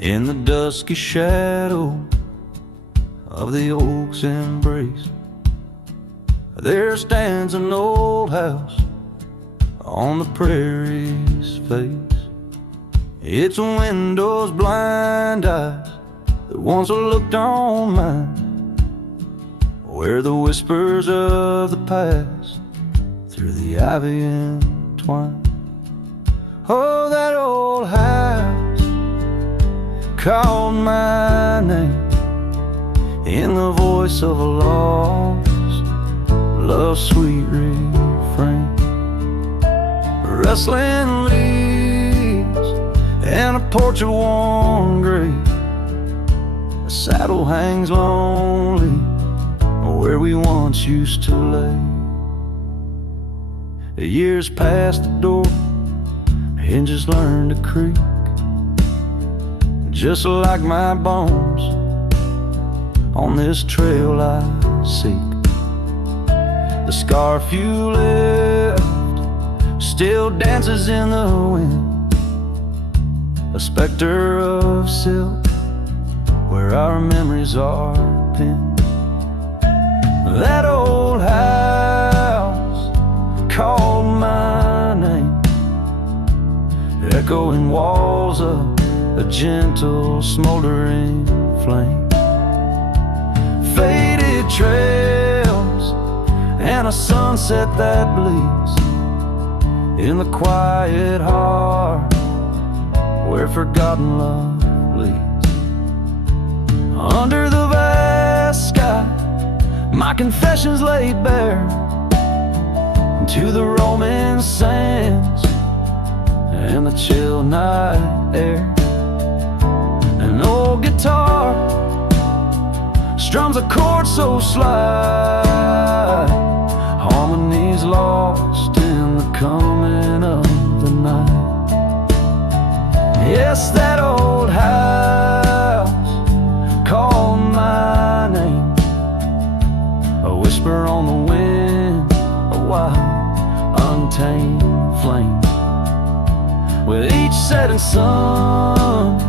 In the dusky shadow of the oak's embrace, there stands an old house on the prairie's face. Its windows blind eyes that once looked on mine, where the whispers of the past through the ivy entwine. Oh, that old house called my name in the voice of a lost love's sweet refrain. Rustling leaves and a porch of worn gray, a saddle hangs lonely where we once used to lay. The years past the door, hinges learn to creak, just like my bones on this trail I seek. The scarf you left still dances in the wind, a specter of silk where our memories are pinned. That old house called my name, echoing walls of a gentle smoldering flame. Faded trails and a sunset that bleeds in the quiet heart where forgotten love leads. Under the vast sky, my confessions laid bare to the roaming sands and the chill night air. An old guitar strums a chord so slight, harmonies lost in the coming of the night. Yes, that old house called my name, a whisper on the wind, a wild, untamed flame. With each setting sun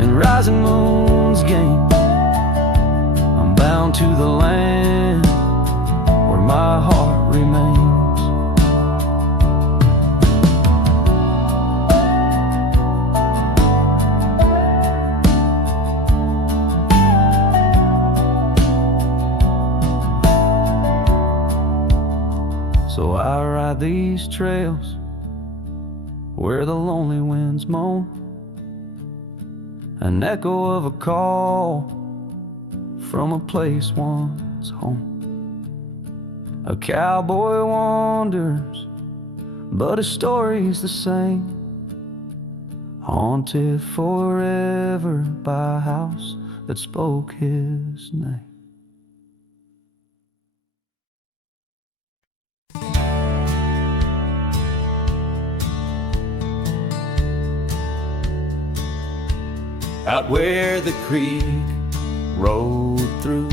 and rising moon's game, I'm bound to the land where my heart remains. So I ride these trails where the lonely winds moan, an echo of a call from a place once home. A cowboy wanders, but his story's the same, haunted forever by a house that spoke his name. Out where the creek rolled through,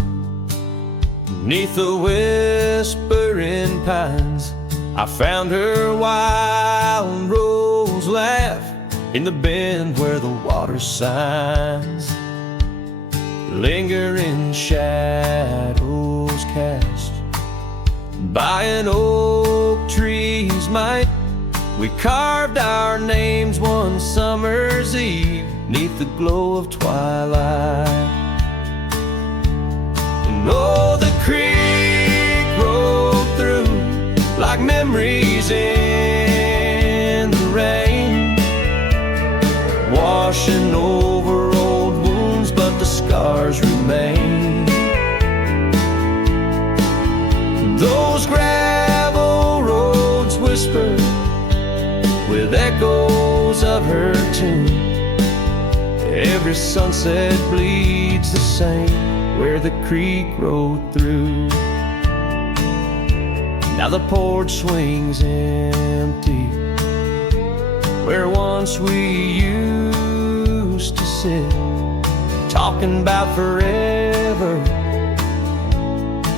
neath the whispering pines, I found her wild rose laugh in the bend where the water signs linger in shadows cast by an oak tree's might. We carved our names one summer's eve 'neath the glow of twilight. And oh, the creek rolled through like memories in the rain, washing over old wounds, but the scars remain. Those gravel roads whisper with echoes of her tune. Every sunset bleeds the same where the creek rode through. Now the porch swings empty where once we used to sit, talking about forever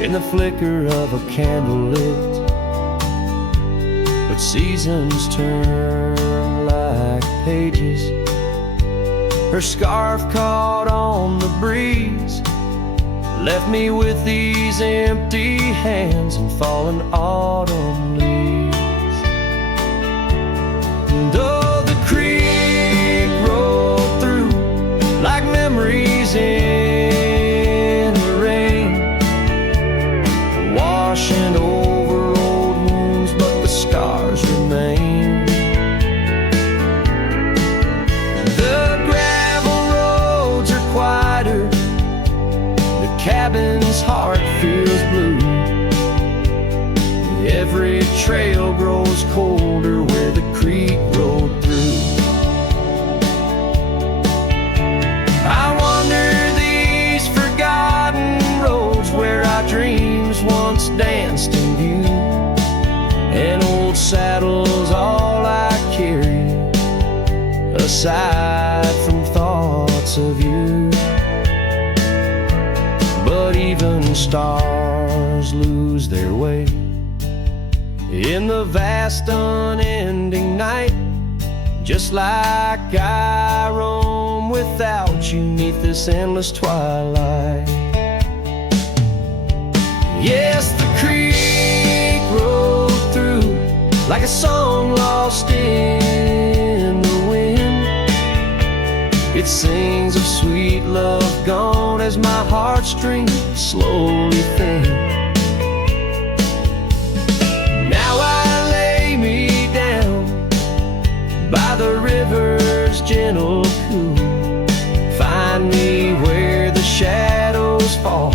in the flicker of a candle lit. But seasons turn like pages Her scarf caught on the breeze, left me with these empty hands and fallen autumn leaves. And oh, the creek rolled through like memories in the rain, washing over old wounds, but the scars remain. The gravel roads are quieter, the cabin's heart feels blue. Every trail grows colder where the creek rolled through. I wander these forgotten roads where our dreams once danced in view. An old saddle's all I carry, aside from thoughts of you. But even stars lose their way in the vast unending night, just like I roam without you 'neath this endless twilight. Yes, the creek rolled through like a song lost in the wind. It sings of sweet love gone as my heartstrings slowly thin. Now I lay me down by the river's gentle cool. Find me where the shadows fall,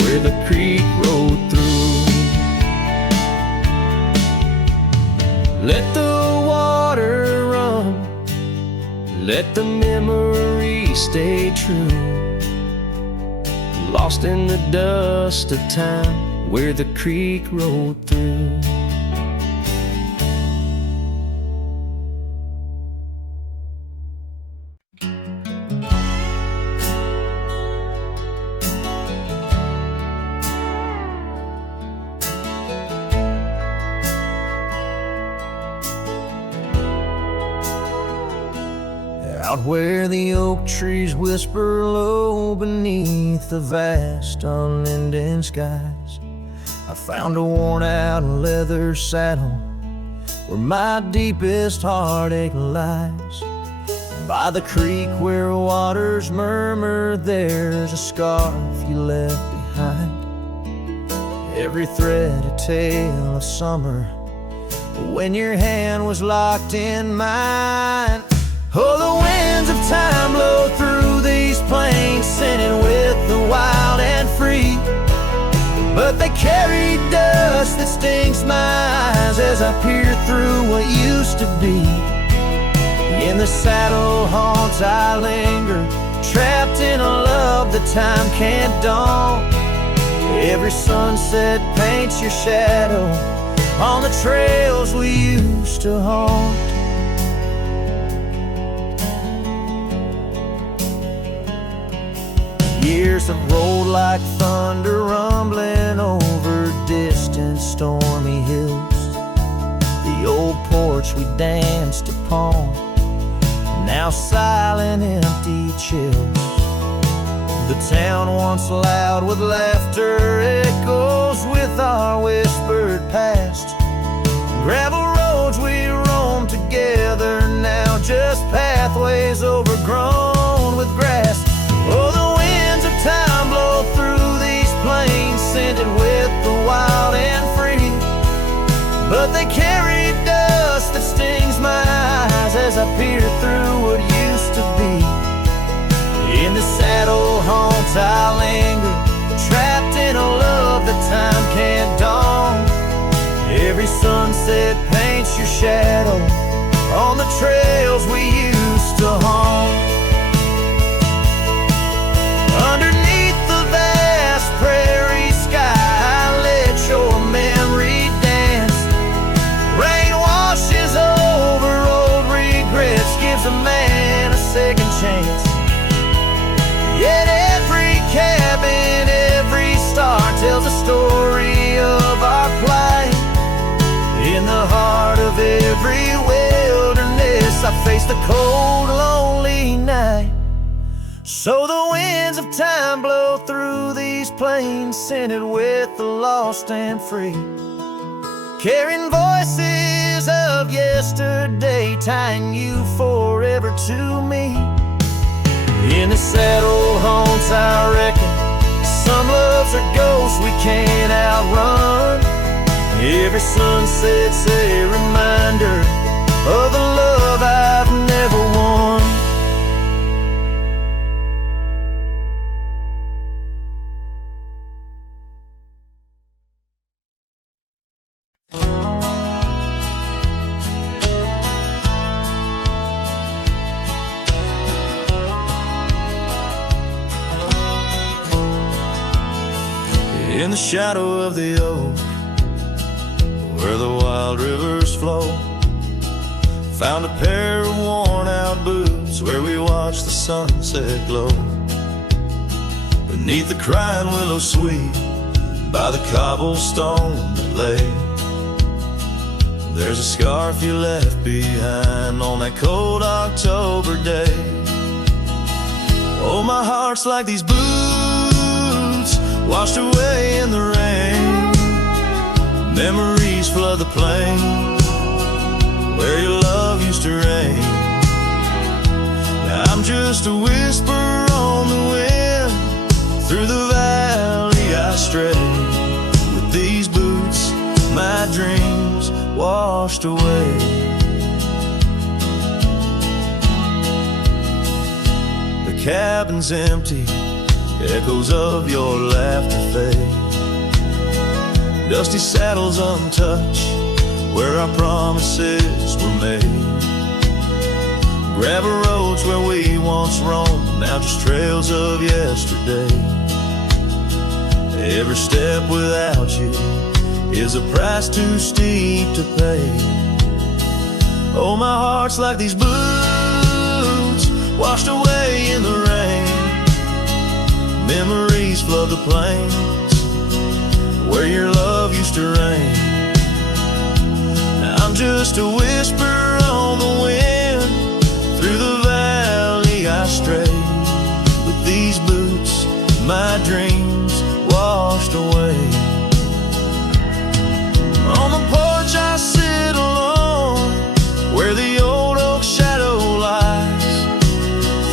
where the creek rolled through. Let the water run, let the memory stay true, lost in the dust of time where the creek rolled through. Out where the oak trees whisper low beneath the vast unending skies, I found a worn-out leather saddle where my deepest heartache lies. By the creek where waters murmur, there's a scarf you left behind. Every thread a tale of summer when your hand was locked in mine. Oh, the winds of time blow through these plains, singing with the wild and free. But they carry dust that stings my eyes as I peer through what used to be. In the saddle haunts I linger, trapped in a love that time can't dawn. Every sunset paints your shadow on the trails we used to haunt. Years have rolled like thunder, rumbling over distant stormy hills. The old porch we danced upon, now silent, empty chills. The town once loud with laughter echoes with our whispered past. Gravel roads we roam together, now just pathways overgrown with grass. Oh, the winds of time blow through these plains, scented with the wild and free. But they carry dust that stings my eyes as I peer through what used to be. In the saddle haunts I linger, trapped in a love that time can't dawn. Every sunset paints your shadow on the trails we used to haunt. Underneath the vast prairie sky, let your memory dance. Rain washes over old regrets, gives a man a second chance. Yet every cabin, every star tells a story of our plight. In the heart of every wilderness, I face the cold, lonely night. So the winds of time blow through these plains, scented with the lost and free, carrying voices of yesterday, tying you forever to me. In the sad old haunts, I reckon some loves are ghosts we can't outrun. Every sunset's a reminder of the love I've never won. In the shadow of the oak, where the wild rivers flow, found a pair of worn-out boots where we watched the sunset glow. Beneath the crying willow sweet, by the cobblestone that lay, there's a scarf you left behind on that cold October day. Oh, my heart's like these boots washed away in the rain. Memories flood the plain where your love used to reign. Now I'm just a whisper on the wind. Through the valley I stray. With these boots, my dreams washed away. The cabin's empty, echoes of your laughter fade. Dusty saddles untouched, where our promises were made. Gravel roads where we once roamed, now just trails of yesterday. Every step without you is a price too steep to pay. Oh, my heart's like these boots washed away in the rain. Memories flood the plains where your love used to reign. Now I'm just a whisper on the wind. Through the valley I stray. With these boots, my dreams washed away. On the porch I sit alone, where the old oak shadow lies,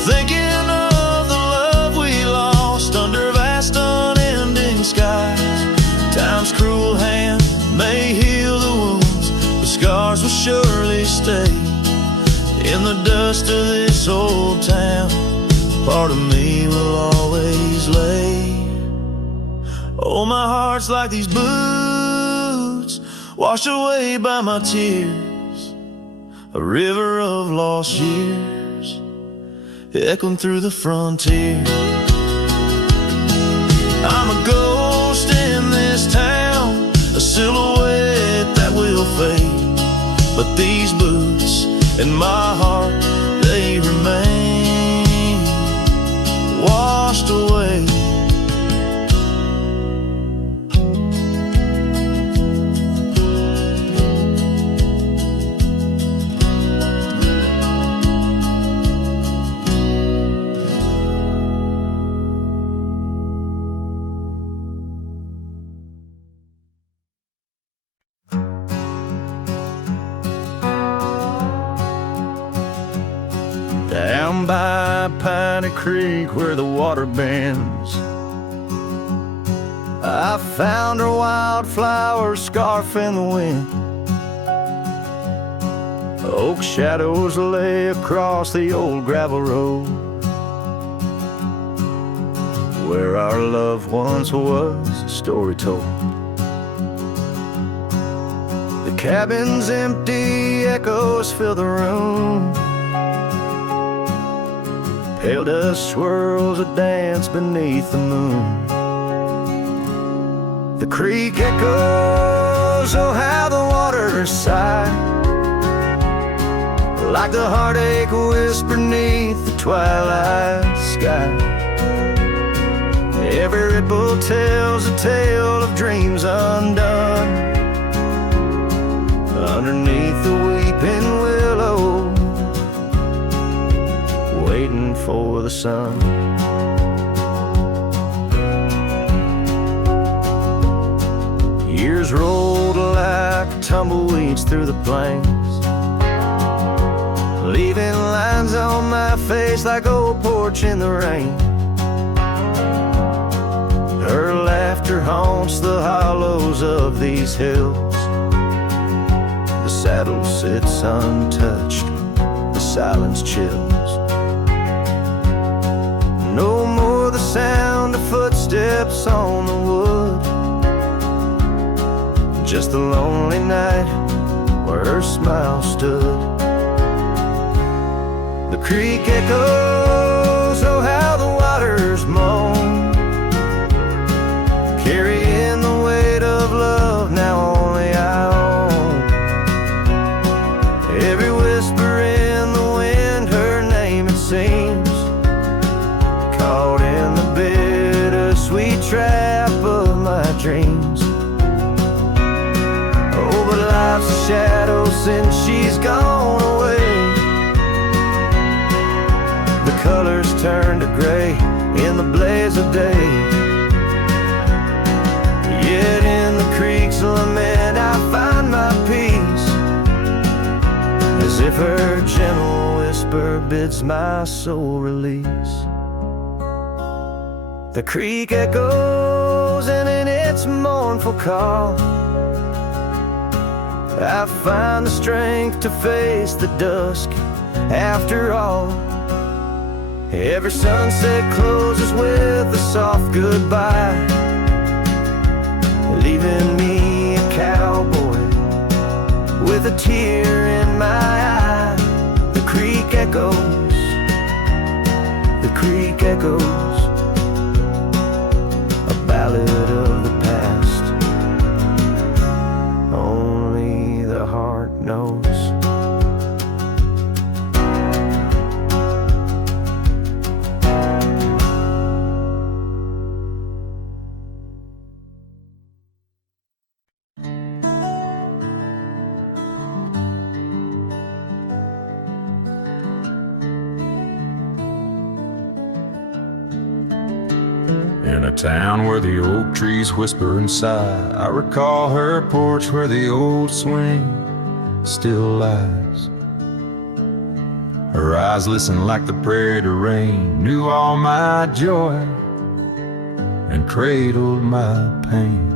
thinking of the love we lost under vast unending skies. Time's cruel hand may heal the wounds, but scars will surely stay. In the dust of this old town, part of me will always lay. Oh, my heart's like these boots washed away by my tears, a river of lost years echoing through the frontier. I'm a ghost in this town, a silhouette that will fade, but these boots in my heart, they remain washed away. Down by Piney Creek where the water bends, I found her wildflower scarf in the wind. Oak shadows lay across the old gravel road, where our love once was a story told. The cabin's empty, echoes fill the room. Pale dust swirls a dance beneath the moon. The creek echoes, oh how the water sigh, like the heartache whisper beneath the twilight sky. Every ripple tells a tale of dreams undone, underneath the weeping willow, waiting for the sun. Years rolled like tumbleweeds through the plains, leaving lines on my face like old porch in the rain. Her laughter haunts the hollows of these hills. The saddle sits untouched, the silence chills. No more the sound of footsteps on the wood, just the lonely night where her smile stood. The creek echoes, oh how the waters moan, carrying the weight of love now only I own. Every whisper in the wind, her name it seems, caught in the bittersweet trap of my dreams. Oh, but life's a shadow since she's gone away. The colors turn to gray in the blaze of day. Yet in the creek's lament I find my peace, as if her gentle whisper bids my soul release. The creek echoes, and in its mournful call I find the strength to face the dusk after all. Every sunset closes with a soft goodbye, leaving me a cowboy with a tear in my eye. The creek echoes, the creek echoes, a ballad of the past, only the heart knows. In a town where the oak trees whisper and sigh, I recall her porch where the old swing still lies. Her eyes listened like the prairie to rain, knew all my joy and cradled my pain.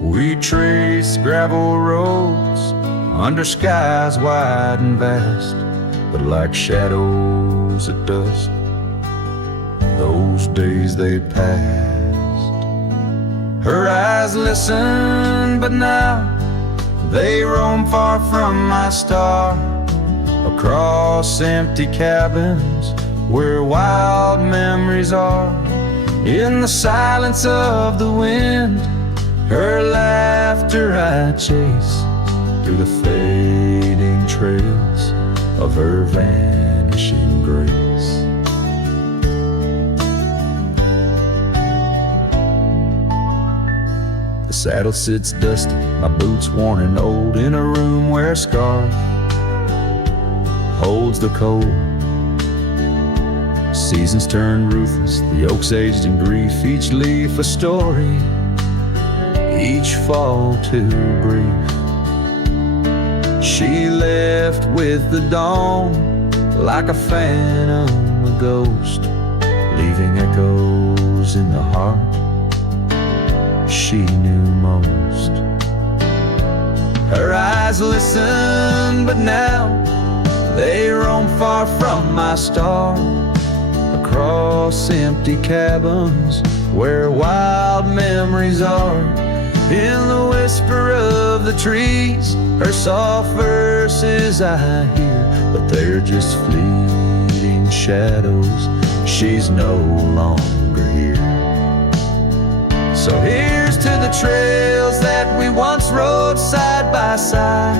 We traced gravel roads under skies wide and vast, but like shadows at dusk, those days they passed. Her eyes listen, but now they roam far from my star, across empty cabins where wild memories are. In the silence of the wind, her laughter I chase through the fading trails of her vanishing grace. The saddle sits dusty, my boots worn and old, in a room where a scarf holds the cold. Seasons turn ruthless, the oaks aged in grief, each leaf a story, each fall too brief. She left with the dawn like a phantom, a ghost, leaving echoes in the heart she knew most. Her eyes listen, but now they roam far from my star, across empty cabins where wild memories are. In the whisper of the trees, her soft verses I hear, but they're just fleeting shadows, she's no longer here. So here's to the trails that we once rode side by side.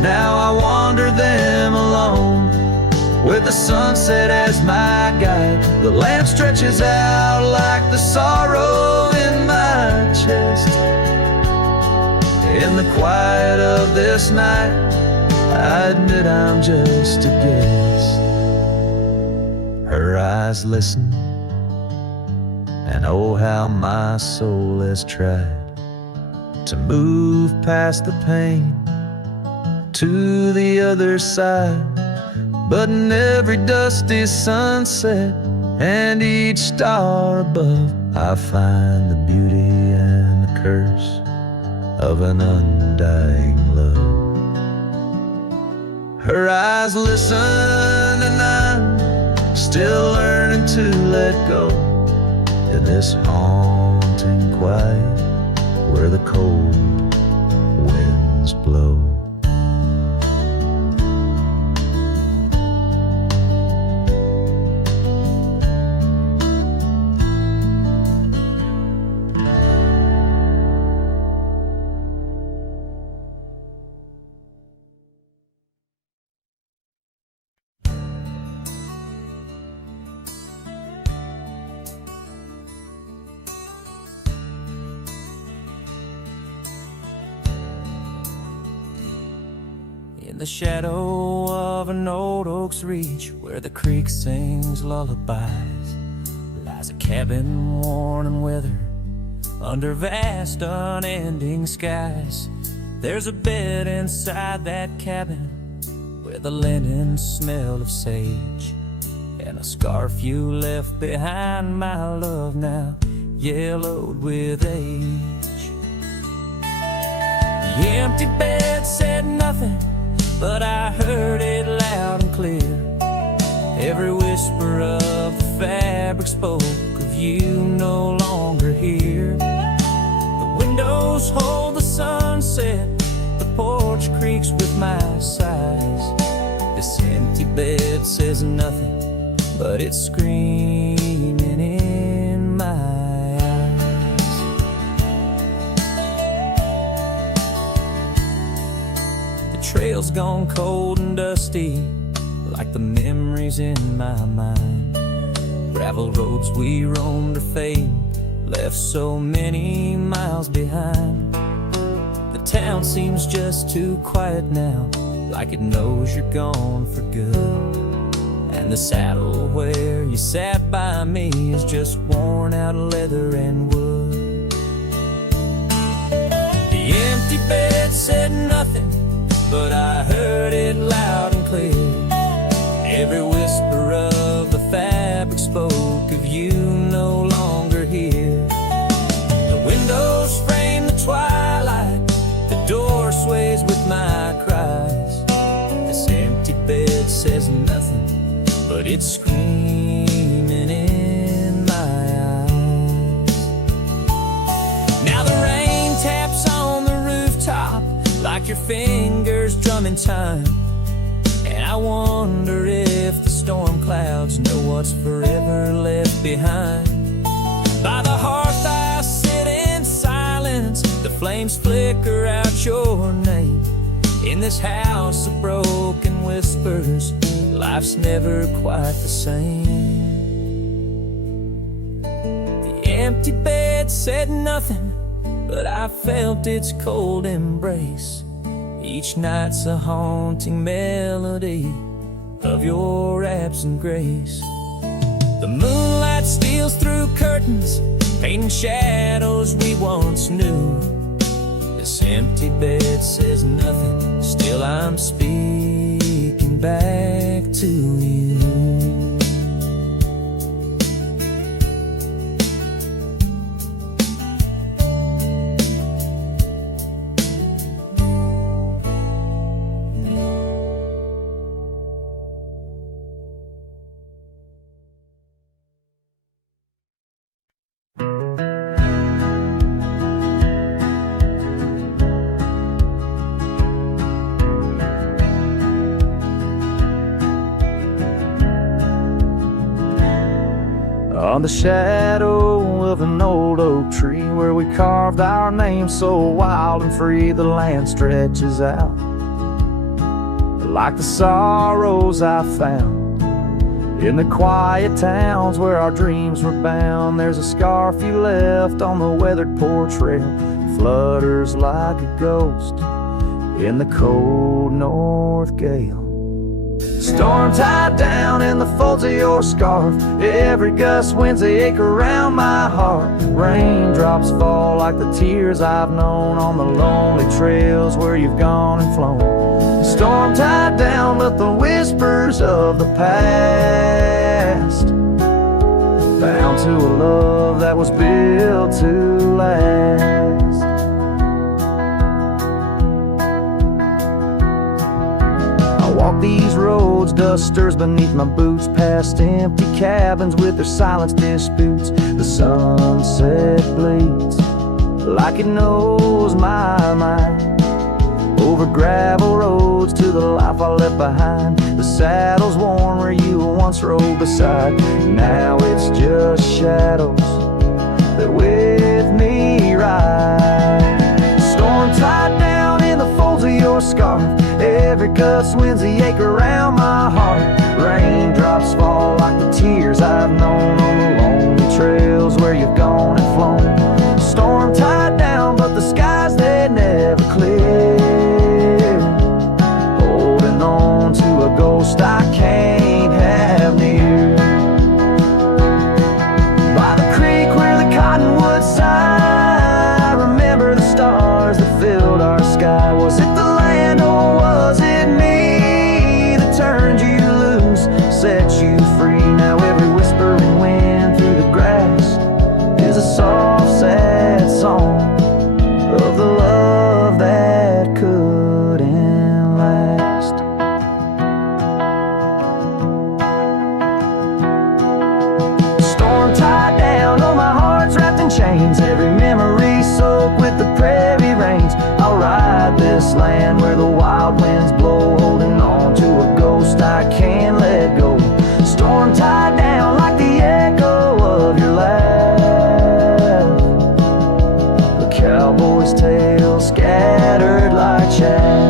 Now I wander them alone, with the sunset as my guide. The land stretches out like the sorrow in my chest. In the quiet of this night, I admit I'm just a guest. Her eyes listen, and oh how my soul has tried to move past the pain to the other side. But in every dusty sunset and each star above, I find the beauty and the curse of an undying love. Her eyes listen, and I'm still learning to let go in this haunting quiet where the cold winds blow. In the shadow of an old oak's reach, where the creek sings lullabies, lies a cabin worn and weathered under vast unending skies. There's a bed inside that cabin with a linen smell of sage, and a scarf you left behind, my love, now yellowed with age. The empty bed said nothing, but I heard it loud and clear. Every whisper of the fabric spoke of you no longer here. The windows hold the sunset, the porch creaks with my sighs. This empty bed says nothing, but it's screaming in my eyes. The trail's gone cold and dusty, like the memories in my mind. Gravel roads we roamed are fading, left so many miles behind. The town seems just too quiet now, like it knows you're gone for good. And the saddle where you sat by me is just worn out leather and wood. The empty bed said nothing, but I heard it loud and clear. Every whisper of the fabric spoke of you no longer here. The windows frame the twilight, the door sways with my cries. This empty bed says nothing, but it's screaming in my eyes. Now the rain taps on the rooftop like your fingers drumming time, and I wonder if the storm clouds know what's forever left behind. By the hearth I sit in silence, the flames flicker out your name. In this house of broken whispers, life's never quite the same. The empty bed said nothing, but I felt its cold embrace. Each night's a haunting melody of your absent grace. The moonlight steals through curtains, painting shadows we once knew. This empty bed says nothing, still I'm speaking back to you. On the shadow of an old oak tree, where we carved our name so wild and free, the land stretches out like the sorrows I found in the quiet towns where our dreams were bound. There's a scarf you left on the weathered porch rail, flutters like a ghost in the cold north gale. Storm tied down in the folds of your scarf. Every gust winds they ache around my heart. Raindrops fall like the tears I've known on the lonely trails where you've gone and flown. Storm tied down with the whispers of the past, bound to a love that was built to last. I walk these roads, dust stirs beneath my boots, past empty cabins with their silence disputes. The sunset bleeds like it knows my mind, over gravel roads to the life I left behind. The saddle's worn where you once rode beside. Now it's just shadows that with me ride. Storm tied down in the folds of your scarf. Every gust winds the ache around my heart. Raindrops fall like the tears I've known on the lonely trails where you've gone and flown. Storm tied down, but the skies they never clear. Holding on to a ghost I can't have near. By the creek where the cottonwoods sigh, I remember the stars that filled our sky. Was it the land or was it me that turned you loose, set you free? Now every whispering wind through the grass is a soft, sad song of the love that couldn't last. Storm tied down, oh my heart's wrapped in chains. Every memory soaked with the prairie rains. I'll ride this land where the wild winds blow, holding on to a ghost I can't let go. Storm tied down like the echo of your laugh, a cowboy's tale scattered like chaff.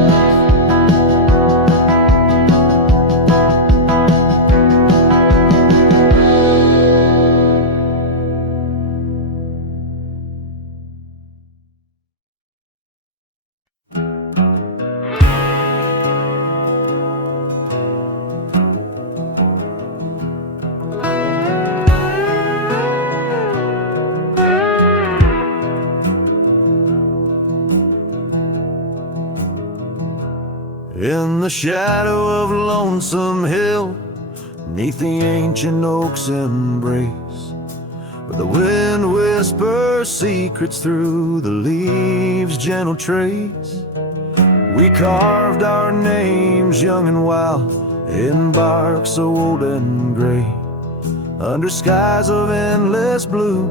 In the shadow of Lonesome Hill, neath the ancient oak's embrace, where the wind whispers secrets through the leaves' gentle trace, we carved our names young and wild in bark so old and gray, under skies of endless blue,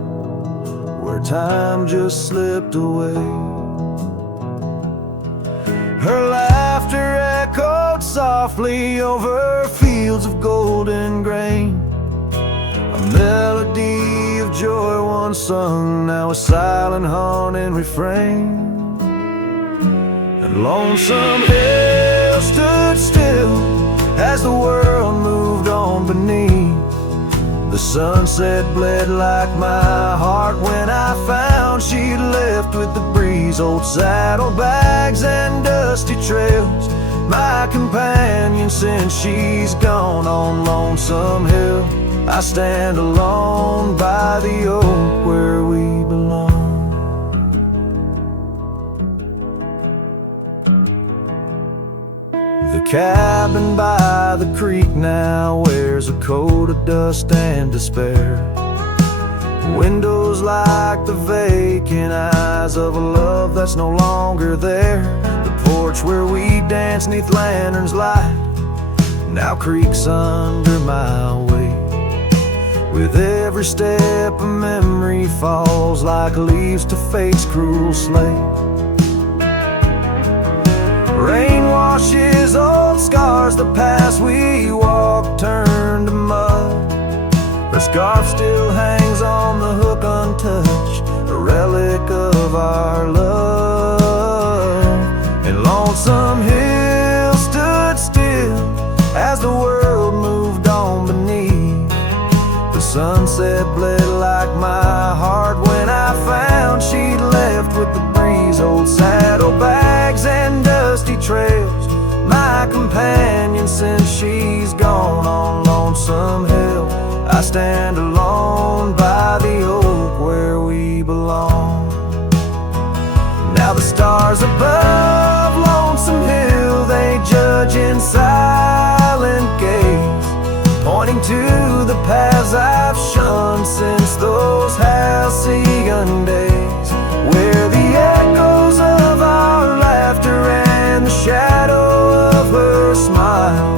where time just slipped away. Her laughter echoed softly over fields of golden grain, a melody of joy once sung, now a silent haunting refrain. And Lonesome Hill stood still as the world moved on beneath. The sunset bled like my heart when I found she'd left with the breeze. Old saddlebags and dusty trails, my companion since she's gone. On Lonesome Hill I stand alone by the oak where we belong. The cabin by the creek now wears a coat of dust and despair. Windows like the vacant eyes of a love that's no longer there. The porch where we dance neath lanterns light now creaks under my weight. With every step a memory falls like leaves to fate's cruel slate. Rain washes old scars, the past we walked turned to mud. Her scarf still hangs on the hook untouched, a relic of our love. And Lonesome Hill stood still as the world moved on beneath. The sunset bled like my heart when I found she'd left with the breeze. Old saddlebags and dusty trails, my companion companion since she's gone on Lonesome Hill. I stand alone by the oak where we belong. Now the stars above Lonesome Hill, they judge in silent gaze, pointing to the paths I've shunned since those halcyon days, where the echoes of our laughter and the shadow of her smile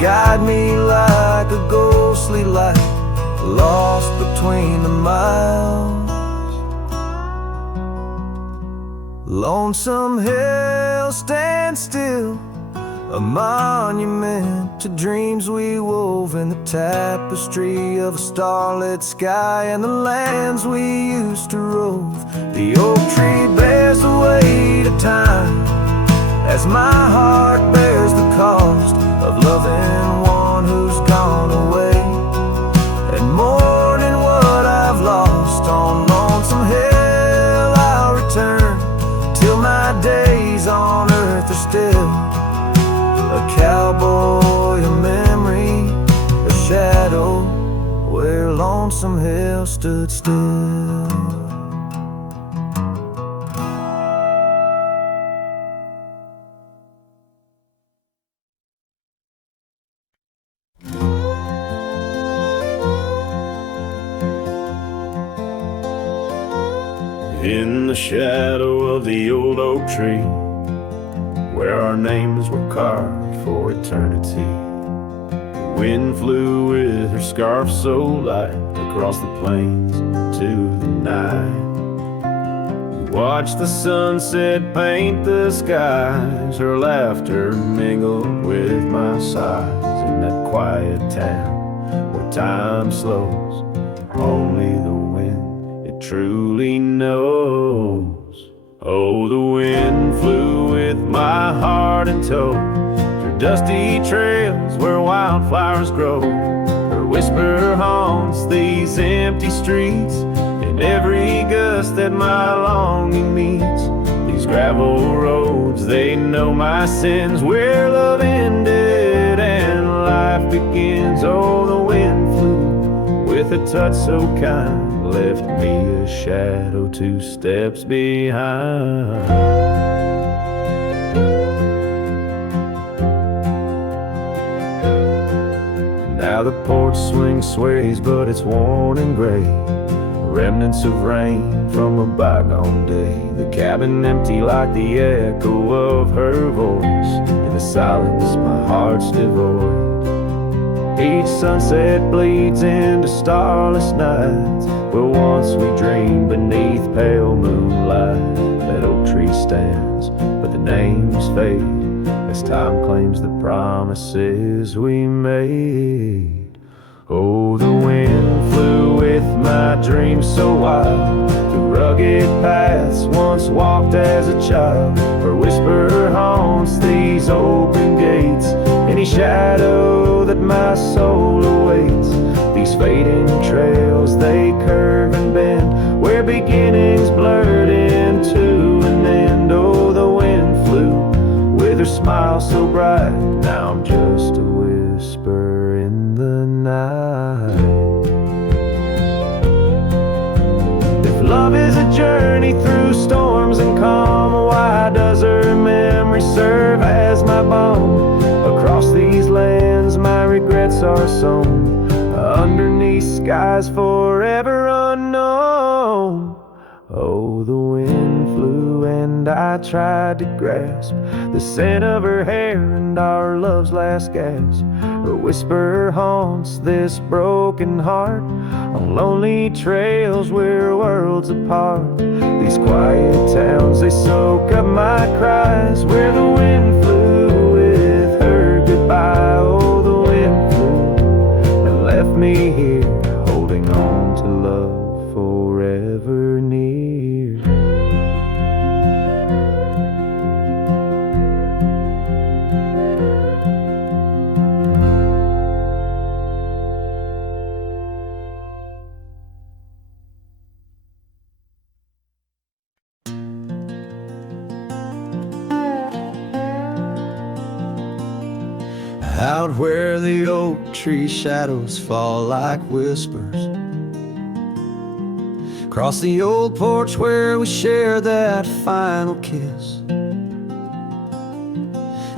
guide me like a ghostly light lost between the miles. Lonesome Hill stands still, a monument to dreams we wove in the tapestry of a starlit sky and the lands we used to rove. The oak tree bears the weight of time as my heart bears the cost of loving one who's gone away and mourning what I've lost. On Lonesome Hill I'll return till my days on earth are still a cowboy, a memory, a shadow, where Lonesome Hill stood still. In the shadow of the old oak tree, where our names were carved for eternity, the wind flew with her scarf so light across the plains to the night. We watched the sunset paint the skies, her laughter mingled with my sighs. In that quiet town where time slows, only the wind it truly knows. Oh, the wind flew with my heart in tow through dusty trails where wildflowers grow. Her whisper haunts these empty streets in every gust that my longing meets. These gravel roads, they know my sins, where love ended and life begins. Oh, the wind flew with a touch so kind, left me a shadow 2 steps behind. Now the porch swing sways, but it's worn and gray, remnants of rain from a bygone day. The cabin empty like the echo of her voice. In the silence my heart's devoid. Each sunset bleeds into starless nights, where once we dreamed beneath pale moonlight. That oak tree stands, but the names fade as time claims the promises we made. Oh, the wind flew with my dreams so wild through rugged paths once walked as a child. Her whisper haunts these open gates, any shadow that my soul awaits. These fading trails, they curve and bend, where beginnings blurred into an end. Oh, the wind flew with her smile so bright, now I'm just a whisper in the night. If love is a journey through storms and calm, why does her memory serve as my balm? Across these lands my regrets are sown, underneath skies forever unknown. Oh, the wind flew and I tried to grasp the scent of her hair and our love's last gasp. Her whisper haunts this broken heart on lonely trails we're worlds apart. These quiet towns, they soak up my cries, where the wind flew with her goodbye. Oh, the wind flew and left me here, holding on to love forever near. Out where the oak tree shadows fall like whispers, across the old porch where we shared that final kiss.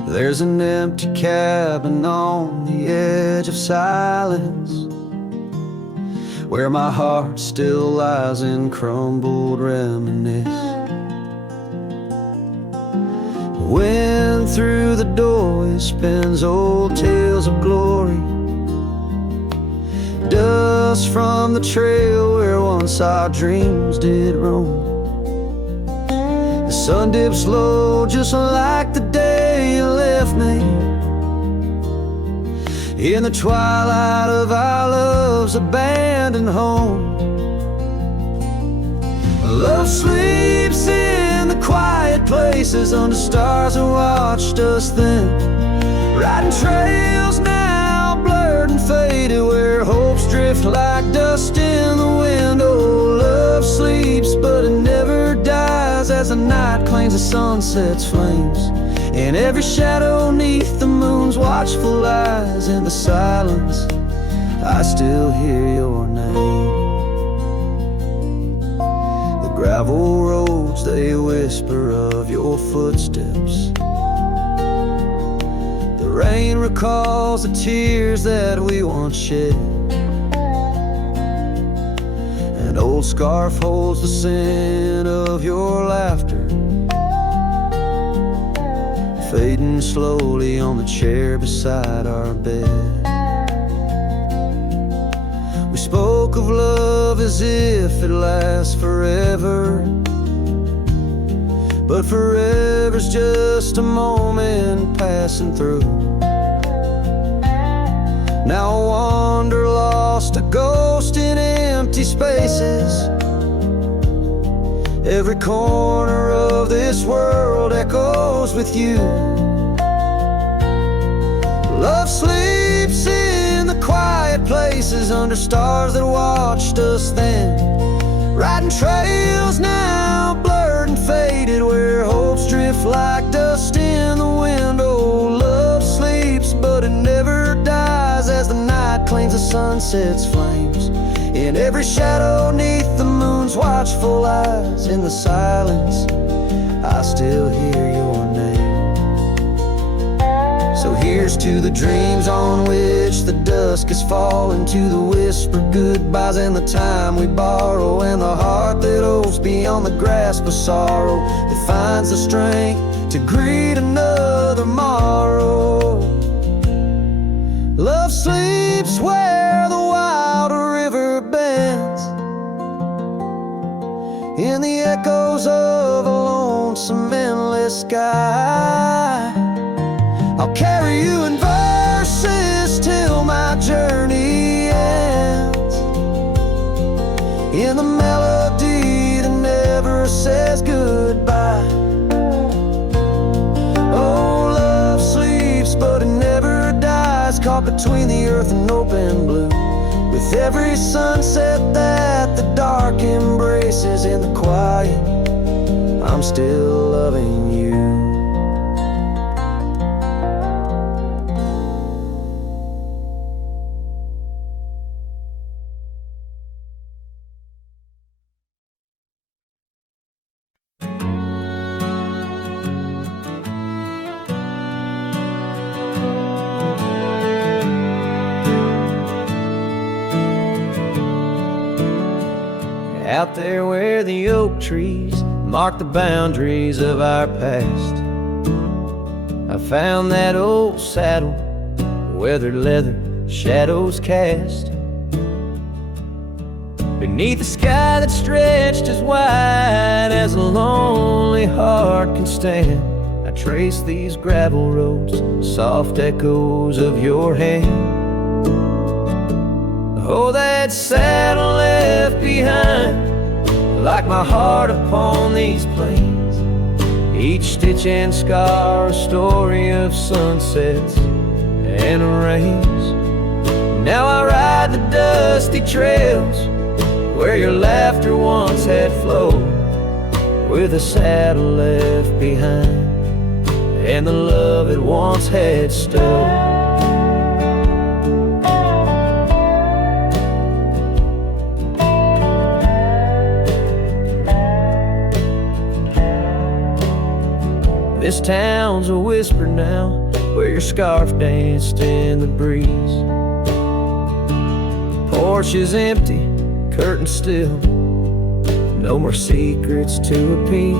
There's an empty cabin on the edge of silence, where my heart still lies in crumbled reminisce. Wind through the doorway spins old tales of glory, dust from the trail where once our dreams did roam. The sun dips low just like the day you left me, in the twilight of our love's abandoned home. Love sleeps in the quiet places under stars that watched us then, riding trails now blurred and faded where hopes drift like dust in the wind. Oh, love sleeps but it never dies as the night claims the sunset's flames. In every shadow neath the moon's watchful eyes, in the silence I still hear your name. The gravel roads, they whisper of your footsteps. The rain recalls the tears that we once shed. An old scarf holds the scent of your laughter, fading slowly on the chair beside our bed. We spoke of love as if it lasts forever, but forever's just a moment passing through. Now I wander lost, a ghost in empty spaces. Every corner of this world echoes with you. Love sleeps in the quiet places under stars that watched us then, riding trails now blurred and faded where hopes drift like dust in the wind. Oh, love sleeps but it never dies as the night claims the sunset's flames. In every shadow neath the moon's watchful eyes, in the silence I still hear your name. So here's to the dreams on which the dusk is falling, to the whispered goodbyes and the time we borrow, and the heart that hopes beyond the grasp of sorrow, that finds the strength to greet another morrow. Love sleeps where the wild river bends, in the echoes of a lonesome endless sky. I'll carry you in verses till my journey ends, in the melody that never says goodbye. Oh, love sleeps but it never dies, caught between the earth and open blue, with every sunset that the dark embraces. In the quiet I'm still loving you. Out there where the oak trees mark the boundaries of our past, I found that old saddle, weathered leather, shadows cast. Beneath a sky that stretched as wide as a lonely heart can stand, I trace these gravel roads, soft echoes of your hand. Oh, that saddle left behind, like my heart upon these plains, each stitch and scar a story of sunsets and rains. Now I ride the dusty trails where your laughter once had flowed, with a saddle left behind and the love it once had stood. This town's a whisper now, where your scarf danced in the breeze. Porch is empty, curtains still, no more secrets to appease.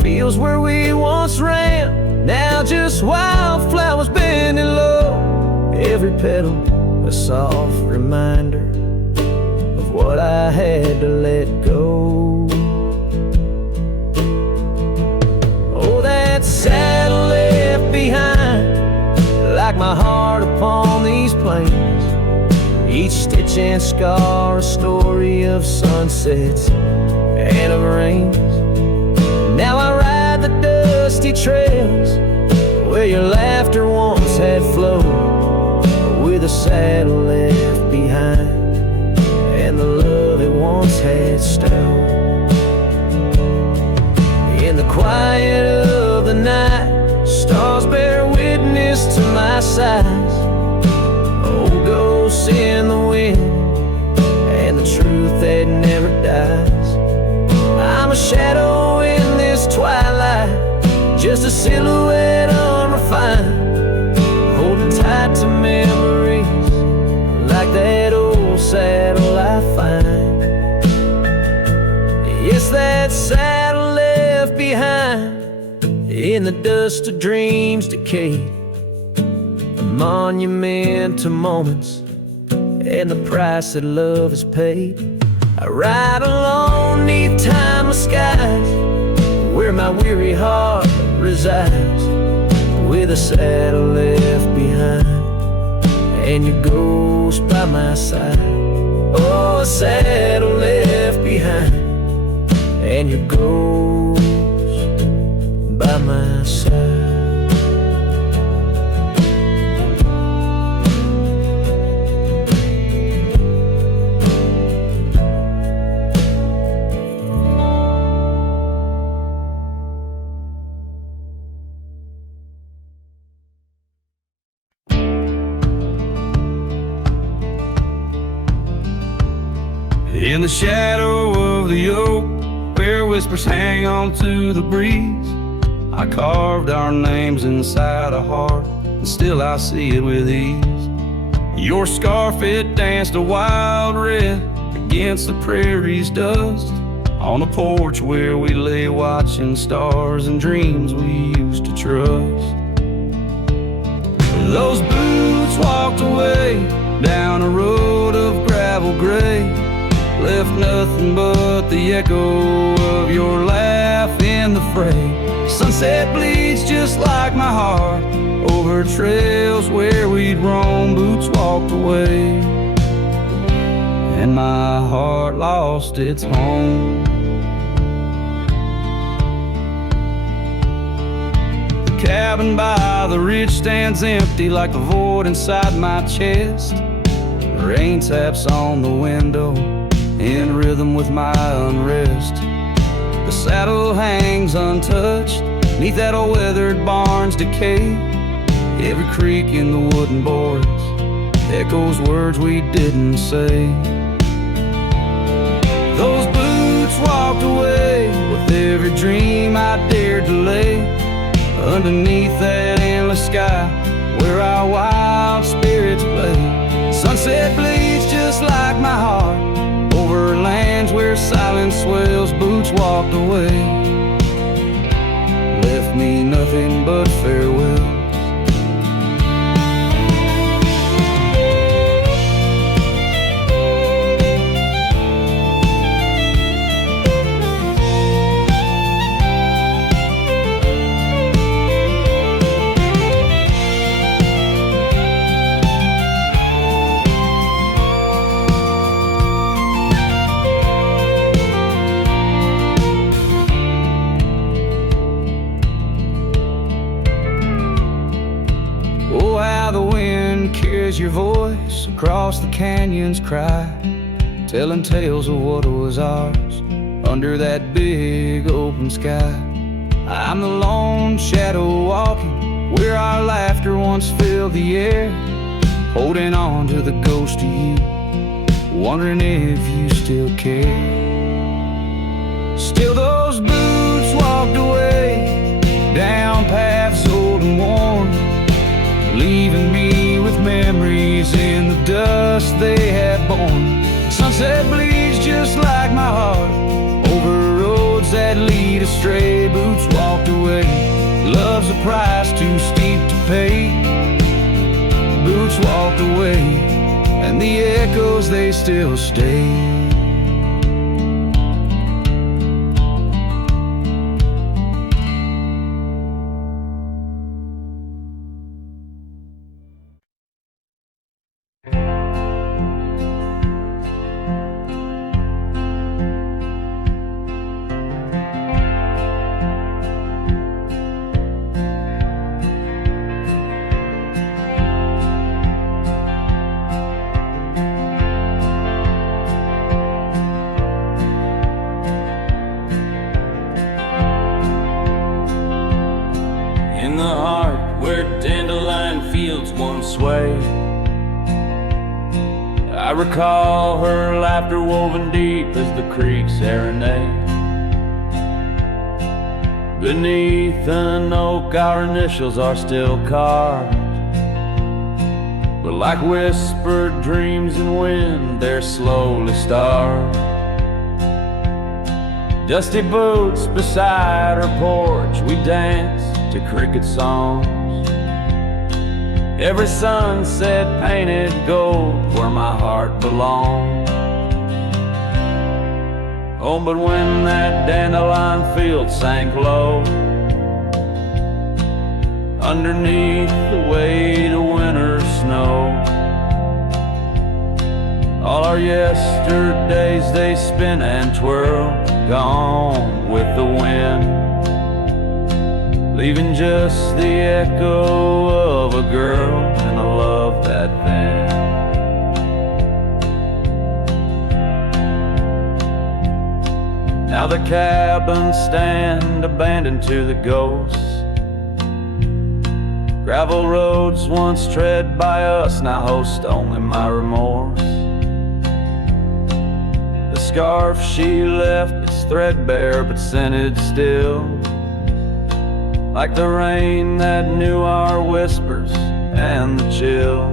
Fields where we once ran, now just wildflowers bending low. Every petal a soft reminder of what I had to let go. Oh, that saddle left behind, like my heart upon these plains. Each stitch and scar a story of sunsets and of rains. Now I ride the dusty trails where your laughter once had flowed, with a saddle left behind and the love it once had stowed. In the quiet of the night, stars bear witness to my sighs. Old ghosts in the wind and the truth that never dies. I'm a shadow in this twilight, just a silhouette unrefined, holding tight to memories like that old saddle I find. Yes, that saddle left behind in the dust of dreams decayed, a monument to moments and the price that love has paid. I ride alone neath timeless skies, where my weary heart resides, with a saddle left behind and your ghost by my side. Oh, a saddle left behind and your ghost by my side. In the shadow of the oak, where whispers hang on to the breeze, I carved our names inside a heart, and still I see it with ease. Your scarf, it danced a wild red against the prairie's dust, on a porch where we lay watching stars and dreams we used to trust. Those boots walked away down a road of gravel gray, left nothing but the echo of your laugh in the fray. Sunset bleeds just like my heart over trails where we'd roam. Boots walked away and my heart lost its home. The cabin by the ridge stands empty like the void inside my chest. Rain taps on the window in rhythm with my unrest. The saddle hangs untouched neath that old weathered barn's decay. Every creak in the wooden boards echoes words we didn't say. Those boots walked away with every dream I dared to lay underneath that endless sky where our wild spirits play. Sunset bleeds just like my heart over lands where silence swells. Boots walked away, left me nothing but farewell. Your voice across the canyon's cry, telling tales of what was ours under that big open sky. I'm the lone shadow walking where our laughter once filled the air, holding on to the ghost of you, wondering if you still care. Still those boots walked away down paths old and worn, leaving me with memories in the dust they had borne. Sunset bleeds just like my heart, over roads that lead astray. Boots walked away, love's a price too steep to pay. Boots walked away, and the echoes they still stay. In the heart where dandelion fields once swayed, I recall her laughter woven deep as the creek serenade. Beneath an oak our initials are still carved, but like whispered dreams in wind they're slowly starved. Dusty boots beside her porch, we dance to cricket songs. Every sunset painted gold where my heart belonged. Oh, but when that dandelion field sank low, underneath the weight of winter snow, all our yesterdays they spin and twirl, gone with the wind, leaving just the echo of a girl and a love that thin. Now the cabins stand abandoned to the ghosts. Gravel roads once tread by us now host only my remorse. The scarf she left, it's threadbare but scented still, like the rain that knew our whispers and the chill.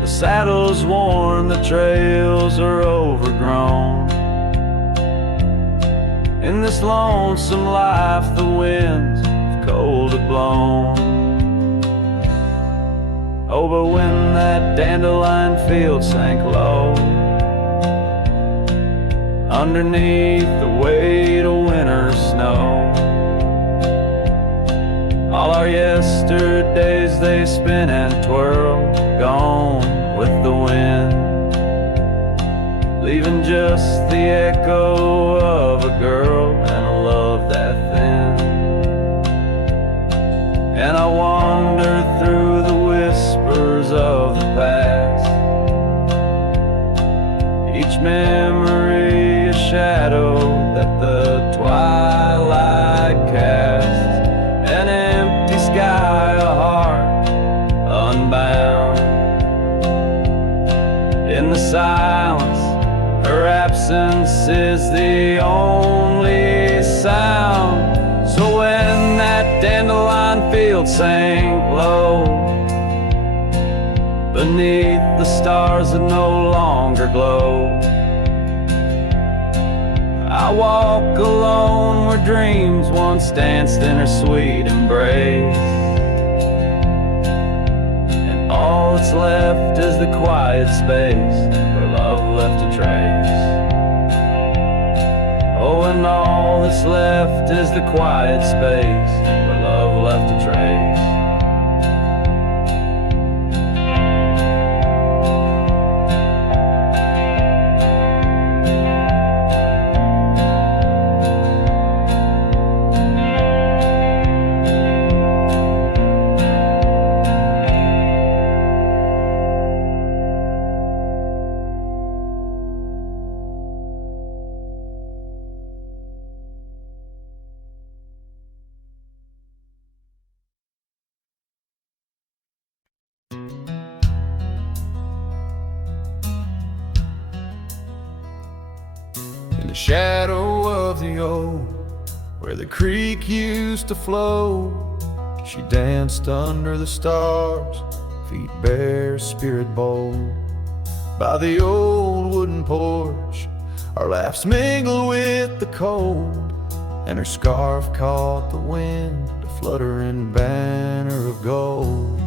The saddle's worn, the trails are overgrown. In this lonesome life the winds have cold have blown. Oh, but when that dandelion field sank low, underneath the weight of winter snow, all our yesterdays they spin and twirl, gone with the wind, leaving just the echo of a girl and a love that thin. And I wander through the whispers of the past, each memory a shadow that the twilight casts, an empty sky, a heart unbound. In the silence, her absence is the only sound. So when that dandelion field sank low, beneath the stars that no longer glow, I walk alone where dreams once danced in her sweet embrace, and all that's left is the quiet space where love left a trace. Oh, and all that's left is the quiet space where love left a trace. In the shadow of the old where the creek used to flow. She danced under the stars, feet bare, spirit bold. By the old wooden porch, our laughs mingled with the cold, and her scarf caught the wind, a fluttering banner of gold.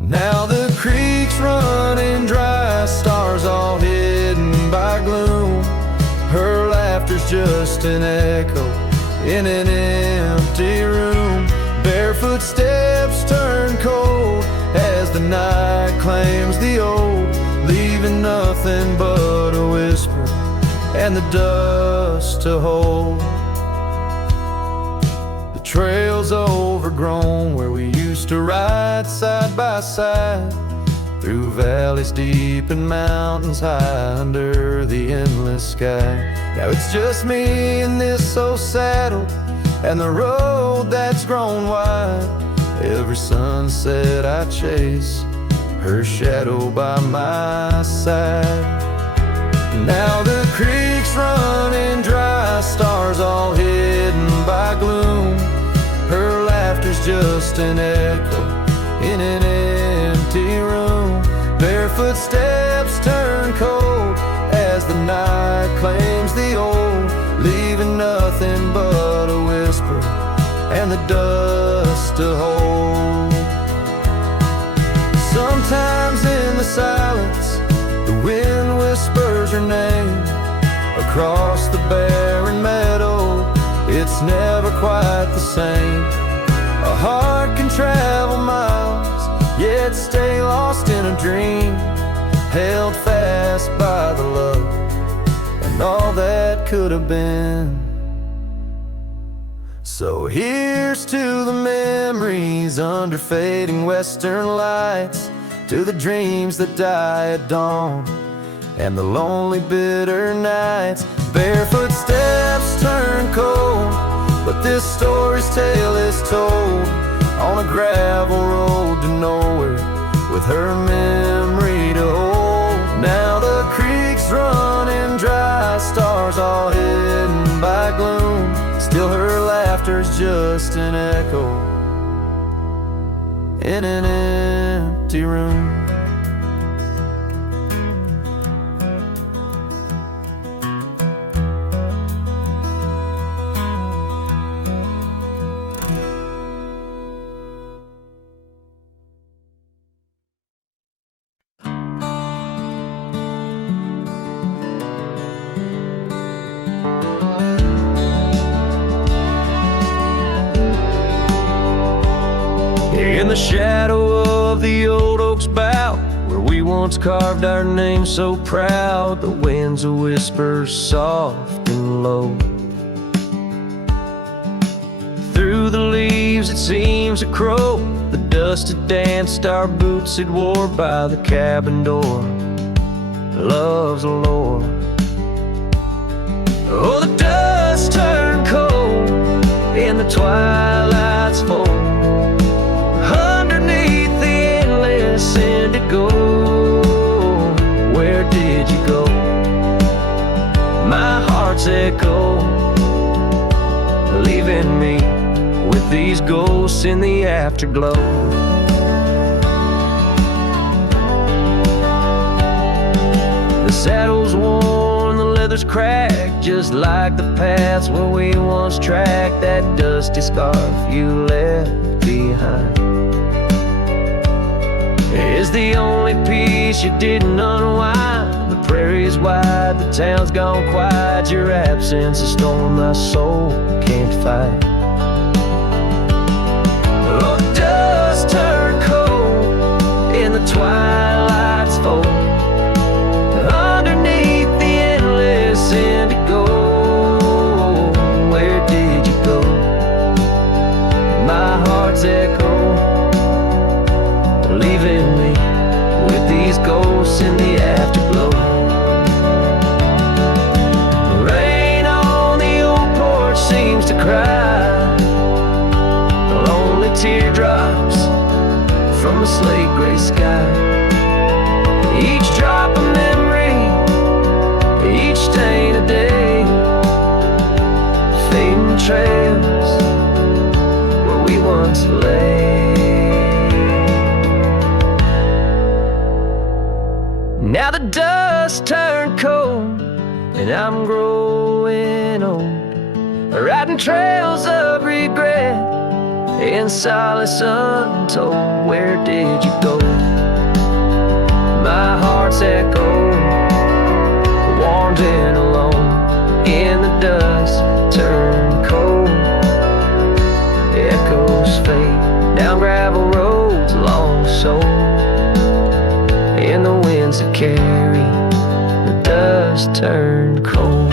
Now the creek's running dry, stars all hidden by gloom. Her laughter's just an echo in an empty room. Barefoot steps turn cold as the night claims the old, leaving nothing but a whisper and the dust to hold. The trail's overgrown where we used to ride side by side, through valleys deep and mountains high under the endless sky. Now it's just me and this old saddle and the road that's grown wide. Every sunset I chase, her shadow by my side. Now the creek's running dry, stars all hidden by gloom. Her laughter's just an echo in an empty room. Barefoot steps turn cold as the night claims the old, leaving nothing but a whisper and the dust to hold. Sometimes in the silence, the wind whispers her name. Across the barren meadow, it's never quite the same. A heart can travel miles, yet stay lost in a dream, held fast by the love and all that could have been. So here's to the memories under fading western lights, to the dreams that die at dawn and the lonely bitter nights. Barefoot steps turn cold, but this story's tale is told on a gravel road to nowhere, with her memory to hold. Now the creek's running dry, stars all hidden by gloom. Still her laughter's just an echo in an empty room. In the shadow of the old oak's bough, where we once carved our name so proud, the wind's a whisper soft and low. Through the leaves it seems a crow, the dust had danced our boots had wore by the cabin door. Love's a lore. Oh, the dust turned cold in the twilight's fold. Underneath the endless indigo, where did you go? My heart's echo, leaving me with these ghosts in the afterglow. The saddle's worn, the leather's cracked, just like the paths where we once tracked that dusty scarf you left behind. Is the only piece you didn't unwind. The prairie's wide, the town's gone quiet. Your absence is storm my soul can't fight. Oh, the dust turned cold in the twilight's fold. Underneath the endless indigo, where did you go? My heart's echo, leaving me with these ghosts in the afterglow. Rain on the old porch seems to cry, lonely teardrops from the slate gray sky. Now the dust turned cold, and I'm growing old, riding trails of regret in solace untold. Where did you go? My heart's echo, wandering alone in the dust turned cold. Echoes fade down gravel roads long so, and the winds that carry the dust turned cold.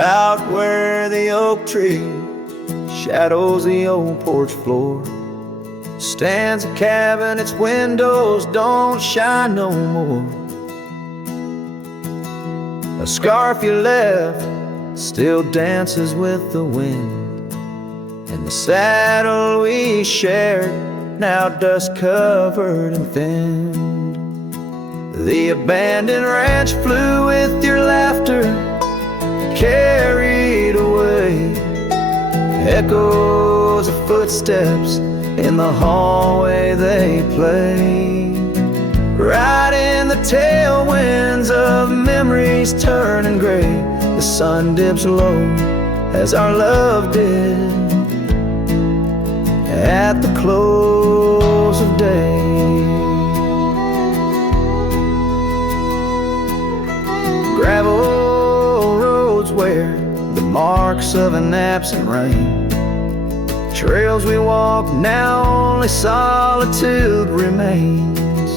Out where the oak tree shadows the old porch floor, stands a cabin, its windows don't shine no more. A scarf you left still dances with the wind, and the saddle we shared now dust covered and thinned. The abandoned ranch flew with your laughter, carried away. Echoes of footsteps in the hallway they play, right in the tailwinds of memories turning gray. The sun dips low as our love did at the close of day. Gravel roads where the marks of an absent rain, trails we walk now only solitude remains.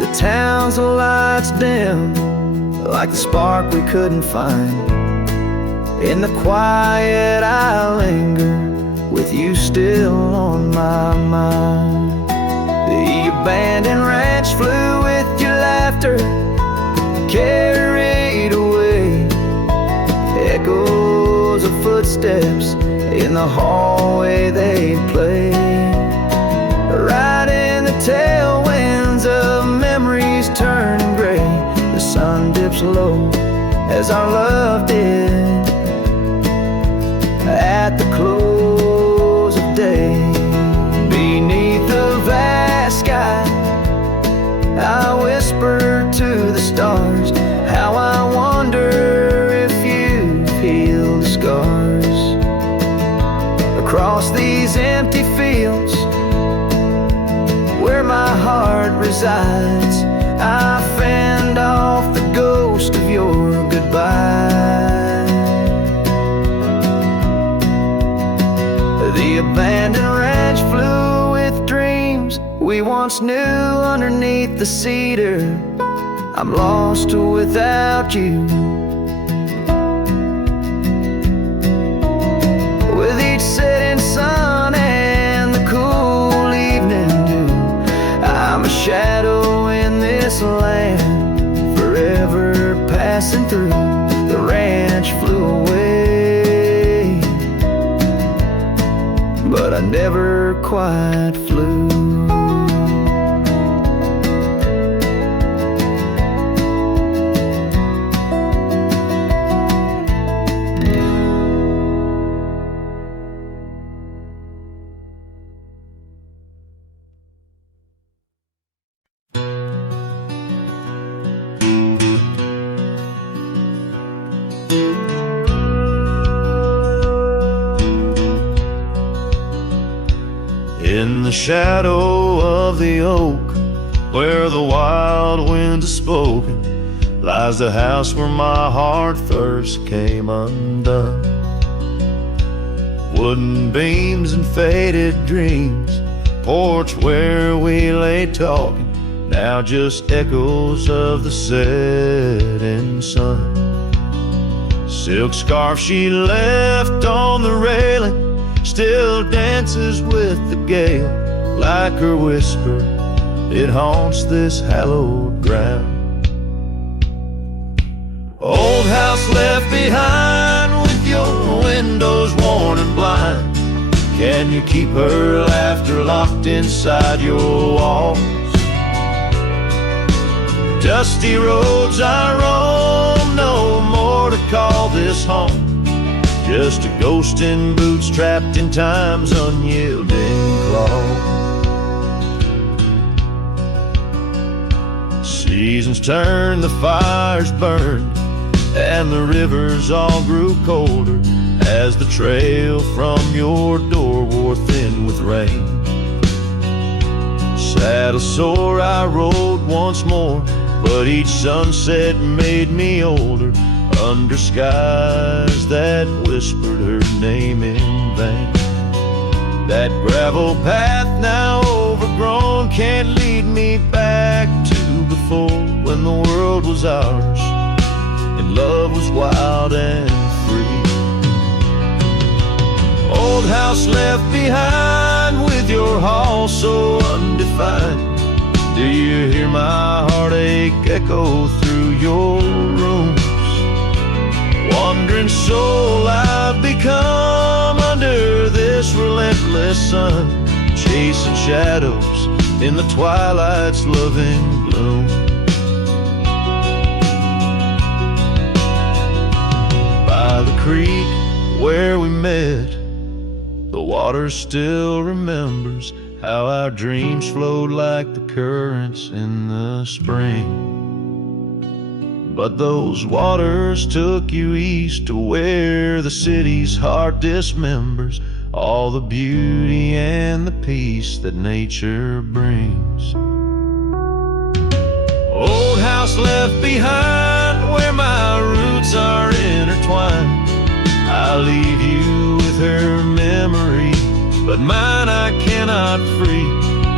The town's lights dim like the spark we couldn't find. In the quiet I linger with you still on my mind. The abandoned ranch flew with your laughter, carried away. Echoes of footsteps in the hallway they play, right in the tailwinds of memories turning gray. The sun dips low as our love did at the close of day. Beneath the vast sky I whisper to the stars how I wonder if you've healed the scars. Across these empty fields where my heart resides, I fend off the ghost of your goodbye. The abandoned ranch flew with dreams we once knew underneath the cedar. I'm lost without you. With each setting sun and the cool evening dew, I'm a shadow in this land, forever passing through. The ranch flew away, but I never quite flew. In the shadow of the oak, where the wild wind has spoken, lies the house where my heart first came undone. Wooden beams and faded dreams, porch where we lay talking, now just echoes of the setting sun. Silk scarf she left on the railing still dances with the gale, like her whisper, it haunts this hallowed ground. Old house left behind with your window Can you keep her laughter locked inside your walls? Dusty roads I roam, no more to call this home. Just a ghost in boots trapped in time's unyielding claw. Seasons turned, the fires burned, and the rivers all grew colder as the trail from your door wore thin with rain. Saddle sore I rode once more, but each sunset made me older, under skies that whispered her name in vain. That gravel path now overgrown can't lead me back to before, when the world was ours and love was wild and free. Old house left behind with your hall so undefined. Do you hear my heartache echo through your rooms? Wandering soul I've become under this relentless sun, chasing shadows in the twilight's loving gloom. By the creek where we met, the water still remembers how our dreams flowed like the currents in the spring. But those waters took you east to where the city's heart dismembers all the beauty and the peace that nature brings. Old house left behind where my roots are intertwined. I leave you with her memory, but mine I cannot free.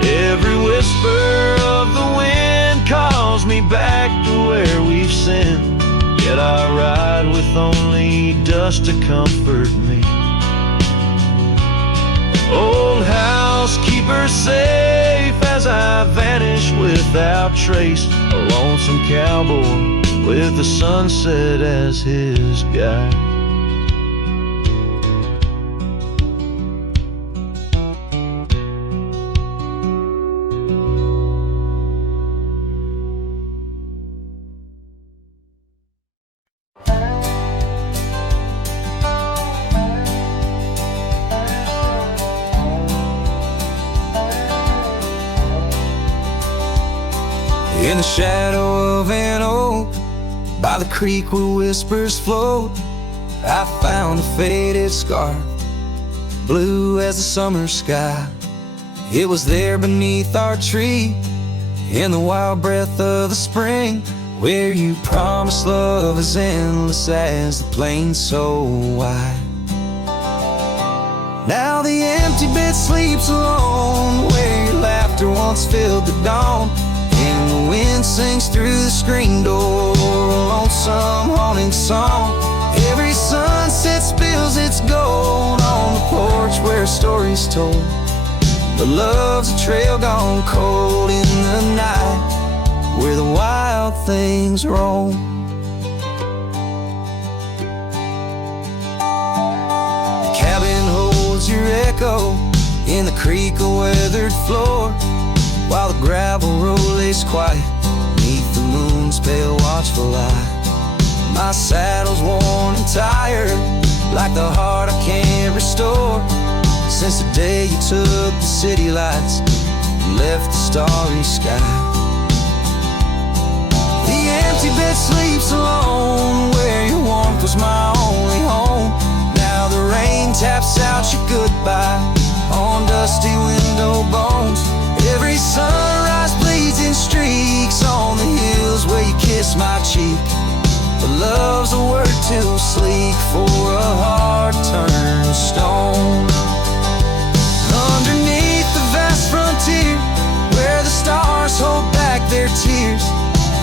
Every whisper of the wind calls me back to where we've sinned, yet I ride with only dust to comfort me. Old house, keep her safe as I vanish without trace, a lonesome cowboy with the sunset as his guide. In the shadow of an oak, by the creek where whispers float, I found a faded scar, blue as the summer sky. It was there beneath our tree, in the wild breath of the spring, where you promised love as endless as the plain so wide. Now the empty bed sleeps alone, where your laughter once filled the dawn, and the wind sings through the screen door, a lonesome haunting song. Every sunset spills its gold on the porch where a story's told, but love's a trail gone cold in the night, where the wild things roam. The cabin holds your echo in the creek a weathered floor, while the gravel road lays quiet neath the moon's pale watchful light. My saddle's worn and tired, like the heart I can't restore, since the day you took the city lights and left the starry sky. The empty bed sleeps alone, where your warmth was my only home. Now the rain taps out your goodbye on dusty window bones. Every sunrise bleeds in streaks on the hills where you kiss my cheek, but love's a word too sleek for a heart turned stone. Underneath the vast frontier, where the stars hold back their tears,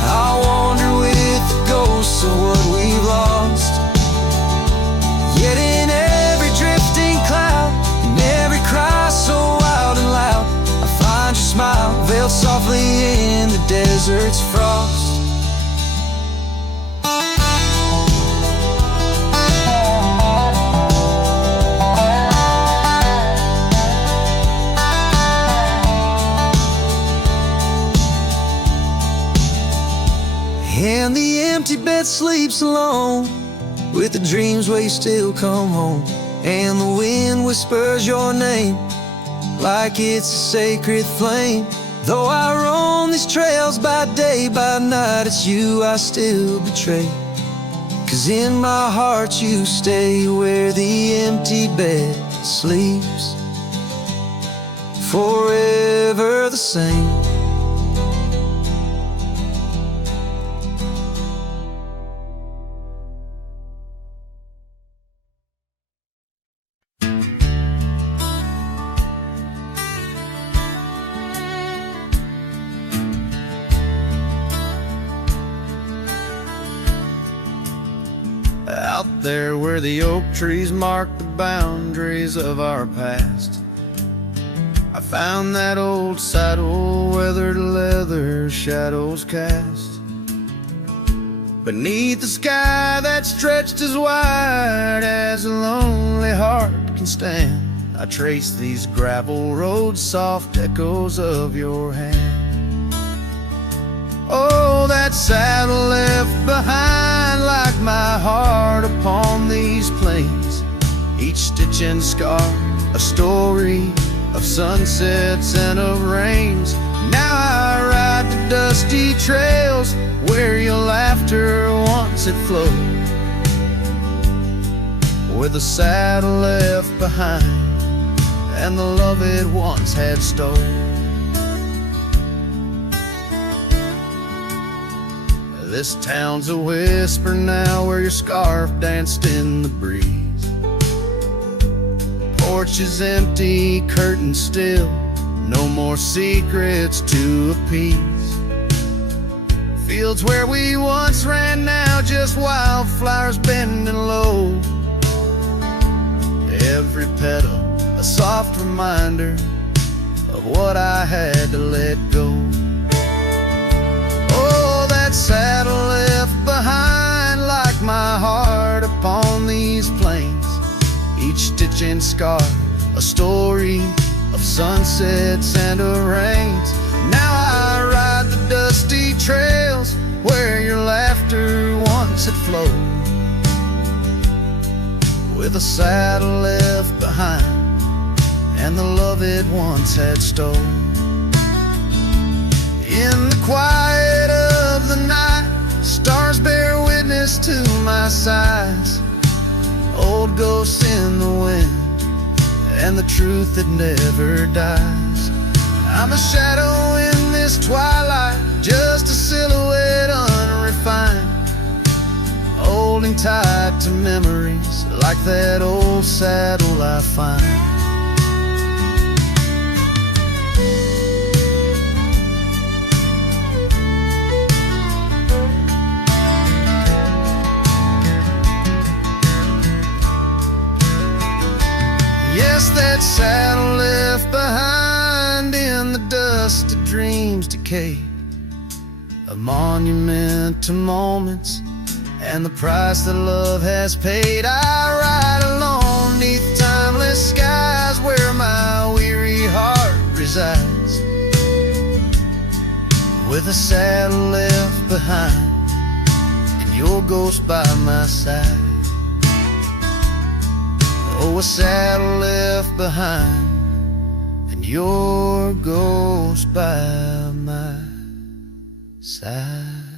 I'll wander with the ghosts of what we've lost. Yet in every drifting cloud, in every cry so wild and loud, I find your smile veiled softly in the desert's frost. sleeps alone with the dreams where you still come home, and the wind whispers your name like it's a sacred flame. Though I roam these trails by day, by night, it's you I still betray. 'Cause in my heart you stay where the empty bed sleeps, forever the same. Out there where the oak trees mark the boundaries of our past, I found that old saddle, weathered leather, shadows cast. Beneath the sky that stretched as wide as a lonely heart can stand, I trace these gravel roads, soft echoes of your hand. Oh, that saddle left behind like my heart upon these plains, each stitch and scar a story of sunsets and of rains. Now I ride the dusty trails where your laughter once had flowed, where the saddle left behind and the love it once had stole. This town's a whisper now where your scarf danced in the breeze. Porch is empty, curtains still, no more secrets to appease. Fields where we once ran now just wildflowers bending low. Every petal a soft reminder of what I had to let go. That saddle left behind like my heart upon these plains, each stitch and scar a story of sunsets and of rains. Now I ride the dusty trails where your laughter once had flowed, with a saddle left behind and the love it once had stole. In the quiet of the night, stars bear witness to my sighs, old ghosts in the wind and the truth that never dies. I'm a shadow in this twilight, just a silhouette unrefined, holding tight to memories like that old saddle I find. Yes, that saddle left behind in the dust of dreams decay, a monument to moments and the price that love has paid. I ride alone neath timeless skies where my weary heart resides, with a saddle left behind and your ghost by my side. Oh, a saddle left behind and your ghost by my side.